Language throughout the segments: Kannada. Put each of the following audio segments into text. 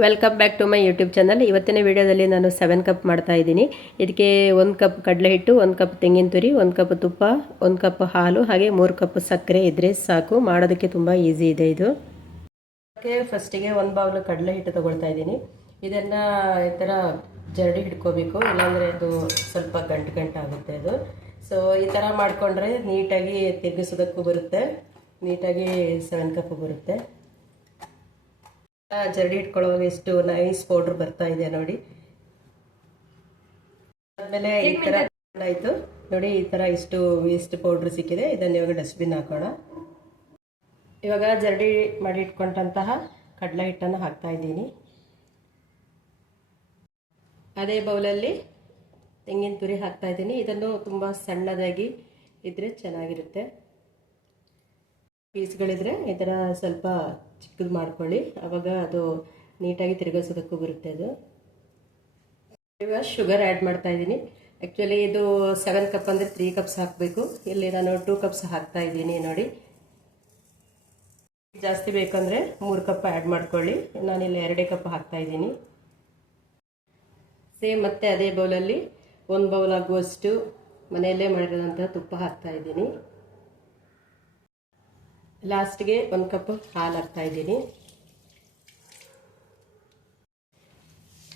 Welcome back to my YouTube channel ಇವತ್ತಿನ ವಿಡಿಯೋದಲ್ಲಿ ನಾನು ಸೆವೆನ್ ಕಪ್ ಮಾಡ್ತಾ ಇದ್ದೀನಿ. ಇದಕ್ಕೆ ಒಂದು ಕಪ್ ಕಡಲೆ ಹಿಟ್ಟು ಒಂದು ಕಪ್ ತೆಂಗಿನ ತುರಿ ಒಂದು ಕಪ್ ತುಪ್ಪ ಒಂದು ಕಪ್ ಹಾಲು, ಹಾಗೆ ಮೂರು ಕಪ್ ಸಕ್ಕರೆ ಇದ್ದರೆ ಸಾಕು. ಮಾಡೋದಕ್ಕೆ ತುಂಬ ಈಸಿ ಇದೆ ಇದು. ಅದಕ್ಕೆ ಫಸ್ಟಿಗೆ ಒಂದು ಬಾವಲು ಕಡಲೆ ಹಿಟ್ಟು ತೊಗೊಳ್ತಾ ಇದ್ದೀನಿ. ಇದನ್ನು ಈ ಥರ ಜರಡಿ ಹಿಡ್ಕೋಬೇಕು. ಇಲ್ಲಾಂದರೆ ಅದು ಸ್ವಲ್ಪ ಗಂಟು ಗಂಟು ಆಗುತ್ತೆ ಅದು. ಸೊ ಈ ಥರ ಮಾಡಿಕೊಂಡ್ರೆ ನೀಟಾಗಿ ತಿರುಗಿಸೋದಕ್ಕೂ ಬರುತ್ತೆ. ನೀಟಾಗಿ ಸೆವೆನ್ ಕಪ್ಪು ಬರುತ್ತೆ. ಜರಡಿ ಇಟ್ಕೊಳ್ಳೋವಾಗ ಎಷ್ಟು ನೈಸ್ ಪೌಡರ್ ಬರ್ತಾ ಇದೆ ನೋಡಿ. ಆದ್ಮೇಲೆ ಈ ತರ ಆಯ್ತು. ನೋಡಿ ಈ ತರ ಇಷ್ಟು ವೇಸ್ಟ್ ಪೌಡರ್ ಸಿಕ್ಕಿದೆ. ಇದನ್ನ ಇವಾಗ ಡಸ್ಟ್ಬಿನ್ ಹಾಕೋಣ. ಇವಾಗ ಜರಡಿ ಮಾಡಿ ಇಟ್ಕೊಂಡಂತಹ ಕಡಲೆ ಹಿಟ್ಟನ್ನು ಹಾಕ್ತಾ ಇದ್ದೀನಿ. ಅದೇ ಬೌಲಲ್ಲಿ ತೆಂಗಿನ ತುರಿ ಹಾಕ್ತಾ ಇದ್ದೀನಿ. ಇದನ್ನು ತುಂಬ ಸಣ್ಣದಾಗಿ ಇದ್ರೆ ಚೆನ್ನಾಗಿರುತ್ತೆ. ಪೀಸ್ಗಳಿದ್ರೆ ಈ ಥರ ಸ್ವಲ್ಪ ಚಿಕ್ಕದು ಮಾಡ್ಕೊಳ್ಳಿ. ಆವಾಗ ಅದು ನೀಟಾಗಿ ತಿರುಗಿಸೋದಕ್ಕೂ ಬರುತ್ತೆ ಅದು. ಇವಾಗ ಶುಗರ್ ಆ್ಯಡ್ ಮಾಡ್ತಾ ಇದ್ದೀನಿ. ಆ್ಯಕ್ಚುಲಿ ಇದು ಸೆವೆನ್ ಕಪ್ ಅಂದರೆ ತ್ರೀ ಕಪ್ಸ್ ಹಾಕಬೇಕು. ಇಲ್ಲಿ ನಾನು ಟೂ ಕಪ್ಸ್ ಹಾಕ್ತಾ ಇದ್ದೀನಿ ನೋಡಿ. ಜಾಸ್ತಿ ಬೇಕಂದರೆ ಮೂರು ಕಪ್ ಆ್ಯಡ್ ಮಾಡ್ಕೊಳ್ಳಿ. ನಾನಿಲ್ಲಿ ಎರಡೇ ಕಪ್ ಹಾಕ್ತಾ ಇದ್ದೀನಿ. ಸೇಮ್ ಮತ್ತೆ ಅದೇ ಬೌಲಲ್ಲಿ ಒಂದು ಬೌಲ್ ಆಗುವಷ್ಟು ಮನೆಯಲ್ಲೇ ಮಾಡಿರೋದಂಥ ತುಪ್ಪ ಹಾಕ್ತಾ ಇದ್ದೀನಿ. ಲಾಸ್ಟ್ಗೆ ಒಂದು ಕಪ್ ಹಾಲು ಹಾಕ್ತಾ ಇದ್ದೀನಿ.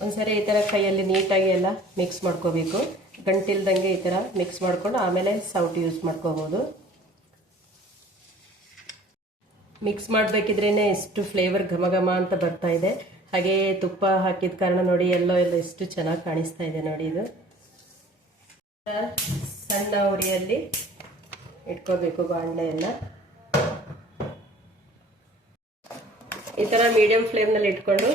ಒಂದ್ಸರಿ ಈ ಥರ ಕೈಯಲ್ಲಿ ನೀಟಾಗಿ ಎಲ್ಲ ಮಿಕ್ಸ್ ಮಾಡ್ಕೋಬೇಕು. ಗಂಟಿಲ್ದಂಗೆ ಈ ಥರ ಮಿಕ್ಸ್ ಮಾಡ್ಕೊಂಡು ಆಮೇಲೆ ಸೌಟ್ ಯೂಸ್ ಮಾಡ್ಕೋಬೋದು. ಮಿಕ್ಸ್ ಮಾಡಬೇಕಿದ್ರೇ ಎಷ್ಟು ಫ್ಲೇವರ್ ಘಮ ಘಮ ಅಂತ ಬರ್ತಾ ಇದೆ. ಹಾಗೆ ತುಪ್ಪ ಹಾಕಿದ ಕಾರಣ ನೋಡಿ ಎಲ್ಲೋ ಎಲ್ಲ ಎಷ್ಟು ಚೆನ್ನಾಗಿ ಕಾಣಿಸ್ತಾ ಇದೆ ನೋಡಿ ಇದು. ಸಣ್ಣ ಉರಿಯಲ್ಲಿ ಇಟ್ಕೋಬೇಕು ಬಾಣಲೆ ಎಲ್ಲ ಈ ಥರ ಮೀಡಿಯಂ ಫ್ಲೇಮ್ನಲ್ಲಿ ಇಟ್ಕೊಂಡು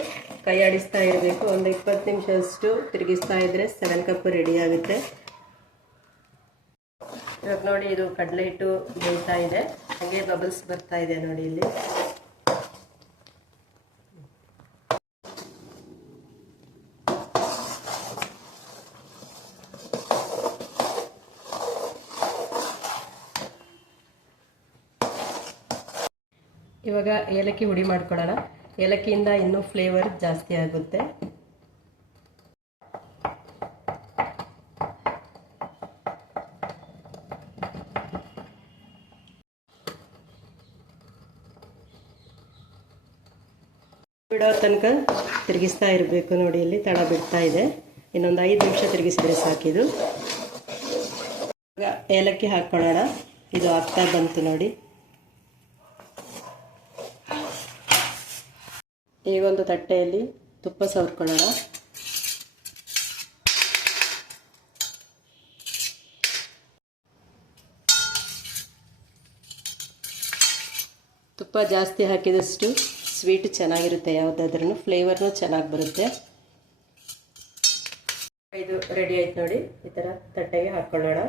ಕೈ ಆಡಿಸ್ತಾ ಇರಬೇಕು. ಒಂದು ಇಪ್ಪತ್ತು ನಿಮಿಷ ಅಷ್ಟು ತಿರುಗಿಸ್ತಾ ಇದ್ರೆ ಸೆವೆನ್ ಕಪ್ ರೆಡಿ ಆಗುತ್ತೆ. ಇವಾಗ ನೋಡಿ ಇದು ಕಡಲೆ ಹಿಟ್ಟು ಬೇಯ್ತಾ ಇದೆ. ಹಾಗೆ ಬಬಲ್ಸ್ ಬರ್ತಾ ಇದೆ ನೋಡಿ ಇಲ್ಲಿ. ಇವಾಗ ಏಲಕ್ಕಿ ಹುಡಿ ಮಾಡ್ಕೊಳ್ಳೋಣ. ಏಲಕ್ಕಿಯಿಂದ ಇನ್ನೂ ಫ್ಲೇವರ್ ಜಾಸ್ತಿ ಆಗುತ್ತೆ. ಬಿಡೋ ತನಕ ತಿರುಗಿಸ್ತಾ ಇರಬೇಕು ನೋಡಿ, ಇಲ್ಲಿ ತಳ ಬಿಡ್ತಾ ಇದೆ. ಇನ್ನೊಂದು ಐದು ನಿಮಿಷ ತಿರುಗಿಸಿದ್ರೆ ಸಾಕಿದು ಏಲಕ್ಕಿ ಹಾಕ್ಕೊಳ್ಳೋಣ. ಇದು ಆಗ್ತಾ ಬಂತು ನೋಡಿ. ಈಗೊಂದು ತಟ್ಟೆಯಲ್ಲಿ ತುಪ್ಪ ಸವರ್ಕೊಳ್ಳೋಣ. ತುಪ್ಪ ಜಾಸ್ತಿ ಹಾಕಿದಷ್ಟು ಸ್ವೀಟ್ ಚೆನ್ನಾಗಿರುತ್ತೆ ಯಾವುದಾದ್ರೂ ಫ್ಲೇವರ್ನು ಚೆನ್ನಾಗಿ ಬರುತ್ತೆ. ಇದು ರೆಡಿ ಆಯ್ತು ನೋಡಿ, ಈ ಥರ ತಟ್ಟೆಗೆ ಹಾಕ್ಕೊಳ್ಳೋಣ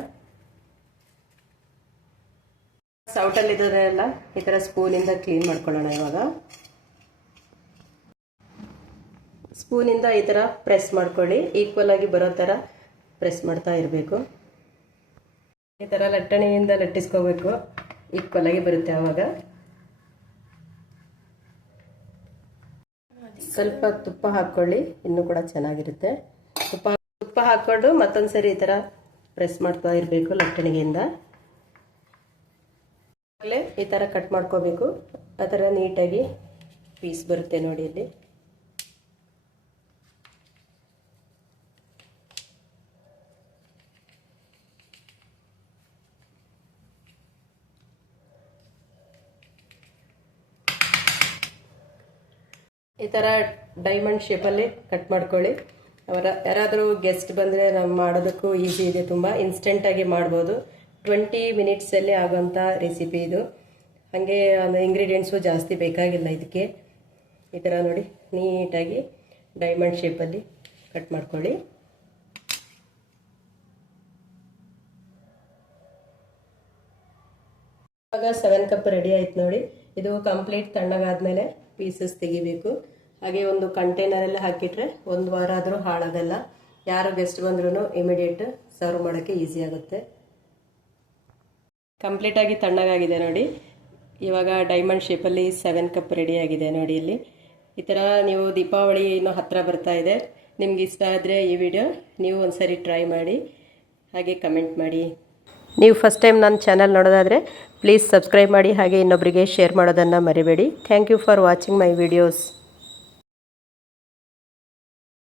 ಸೌಟಲ್ಲಿದ್ದರೆಲ್ಲ ಈ ಥರ ಸ್ಪೂನಿಂದ ಕ್ಲೀನ್ ಮಾಡ್ಕೊಳ್ಳೋಣ ಇವಾಗ. ಸ್ಪೂನಿಂದ ಈ ಥರ ಪ್ರೆಸ್ ಮಾಡ್ಕೊಳ್ಳಿ. ಈಕ್ವಲ್ ಆಗಿ ಬರೋ ಥರ ಪ್ರೆಸ್ ಮಾಡ್ತಾ ಇರಬೇಕು. ಈ ಥರ ಲಟ್ಟಣೆಯಿಂದ ಲಟ್ಟಿಸ್ಕೋಬೇಕು. ಈಕ್ವಲ್ ಆಗಿ ಬರುತ್ತೆ ಆವಾಗ. ಸ್ವಲ್ಪ ತುಪ್ಪ ಹಾಕ್ಕೊಳ್ಳಿ. ಇನ್ನೂ ಕೂಡ ಚೆನ್ನಾಗಿರುತ್ತೆ. ತುಪ್ಪ ತುಪ್ಪ ಹಾಕ್ಕೊಂಡು ಮತ್ತೊಂದು ಸರಿ ಈ ಥರ ಪ್ರೆಸ್ ಮಾಡ್ತಾ ಇರಬೇಕು ಲಟ್ಟಣಿಗೆಯಿಂದ ಈ ಥರ ಕಟ್ ಮಾಡ್ಕೋಬೇಕು. ಆ ಥರ ನೀಟಾಗಿ ಪೀಸ್ ಬರುತ್ತೆ ನೋಡಿ ಇಲ್ಲಿ. ಈ ಥರ ಡೈಮಂಡ್ ಶೇಪಲ್ಲಿ ಕಟ್ ಮಾಡ್ಕೊಳ್ಳಿ. ಅವರ ಯಾರಾದರೂ ಗೆಸ್ಟ್ ಬಂದರೆ ನಾವು ಮಾಡೋದಕ್ಕೂ ಈಸಿ ಇದೆ, ತುಂಬ ಇನ್ಸ್ಟೆಂಟಾಗಿ ಮಾಡ್ಬೋದು. ಟ್ವೆಂಟಿ ಮಿನಿಟ್ಸಲ್ಲಿ ಆಗೋಂಥ ರೆಸಿಪಿ ಇದು. ಹಾಗೆ ಇಂಗ್ರೀಡಿಯೆಂಟ್ಸು ಜಾಸ್ತಿ ಬೇಕಾಗಿಲ್ಲ ಇದಕ್ಕೆ ಈ ಥರ ನೋಡಿ, ನೀಟಾಗಿ ಡೈಮಂಡ್ ಶೇಪಲ್ಲಿ ಕಟ್ ಮಾಡ್ಕೊಳ್ಳಿ. ಇವಾಗ ಸೆವೆನ್ ಕಪ್ ರೆಡಿ ಆಯ್ತು ನೋಡಿ. ಇದು ಕಂಪ್ಲೀಟ್ ತಣ್ಣಗಾದ್ಮೇಲೆ ಪೀಸಸ್ ತೆಗಿಬೇಕು. ಹಾಗೆ ಒಂದು ಕಂಟೈನರಲ್ಲಿ ಹಾಕಿಟ್ರೆ ಒಂದು ವಾರ ಆದರೂ ಹಾಳಾಗಲ್ಲ. ಯಾರು ಗೆಸ್ಟ್ ಬಂದ್ರೂ ಇಮಿಡಿಯೇಟ್ ಸರ್ವ್ ಮಾಡೋಕ್ಕೆ ಈಸಿ ಆಗುತ್ತೆ. ಕಂಪ್ಲೀಟಾಗಿ ತಣ್ಣಗಾಗಿದೆ ನೋಡಿ. ಇವಾಗ ಡೈಮಂಡ್ ಶೇಪಲ್ಲಿ ಸೆವೆನ್ ಕಪ್ ರೆಡಿ ಆಗಿದೆ ನೋಡಿ ಇಲ್ಲಿ. ಈ ಥರ ನೀವು ದೀಪಾವಳಿ ಇನ್ನೂ ಹತ್ತಿರ ಬರ್ತಾ ಇದೆ. ನಿಮ್ಗೆ ಇಷ್ಟ ಆದರೆ ಈ ವಿಡಿಯೋ ನೀವು ಒಂದ್ಸರಿ ಟ್ರೈ ಮಾಡಿ, ಹಾಗೆ ಕಮೆಂಟ್ ಮಾಡಿ. ನೀವು ಫಸ್ಟ್ ಟೈಮ್ ನನ್ನ ಚಾನಲ್ ನೋಡೋದಾದರೆ ಪ್ಲೀಸ್ ಸಬ್ಸ್ಕ್ರೈಬ್ ಮಾಡಿ, ಹಾಗೆ ಇನ್ನೊಬ್ಬರಿಗೆ ಶೇರ್ ಮಾಡೋದನ್ನು ಮರಿಬೇಡಿ. Thank you for watching my videos